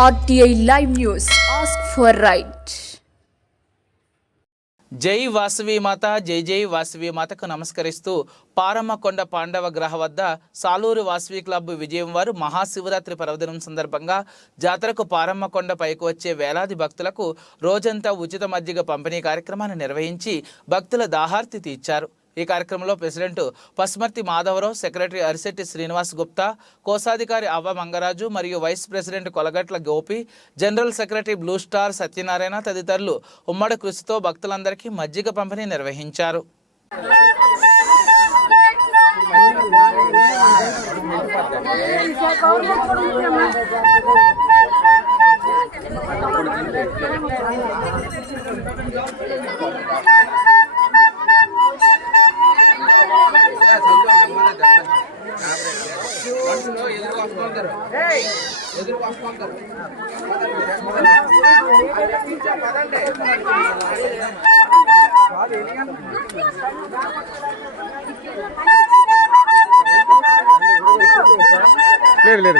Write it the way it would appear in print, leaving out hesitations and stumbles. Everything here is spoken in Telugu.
RTI Live News. Ask for right. జై వాసవి మాత జై జై వాసవి మాతకు నమస్కరిస్తూ పారమ్మకొండ పాండవ గ్రహ వద్ద సాలూరు వాసవి క్లబ్ విజయం వారు మహాశివరాత్రి పర్వదినం సందర్భంగా జాతరకు పారమ్మకొండ పైకి వచ్చే వేలాది భక్తులకు రోజంతా ఉచిత మజ్జిగ పంపిణీ కార్యక్రమాన్ని నిర్వహించి భక్తుల దాహార్తి తీర్చారు. ఈ కార్యక్రమంలో ప్రెసిడెంట్ పస్మర్తి మాధవరావు, సెక్రటరీ అరిశెట్టి శ్రీనివాస్ గుప్తా, కోశాధికారి అవ్వ మంగరాజు మరియు vice president Kolagatla Gopi, general secretary blue star Satyanarayana తదితరులు ఉమ్మడి కృషితో భక్తులందరికీ మజ్జిగ పంపిణీ నిర్వహించారు. లేదు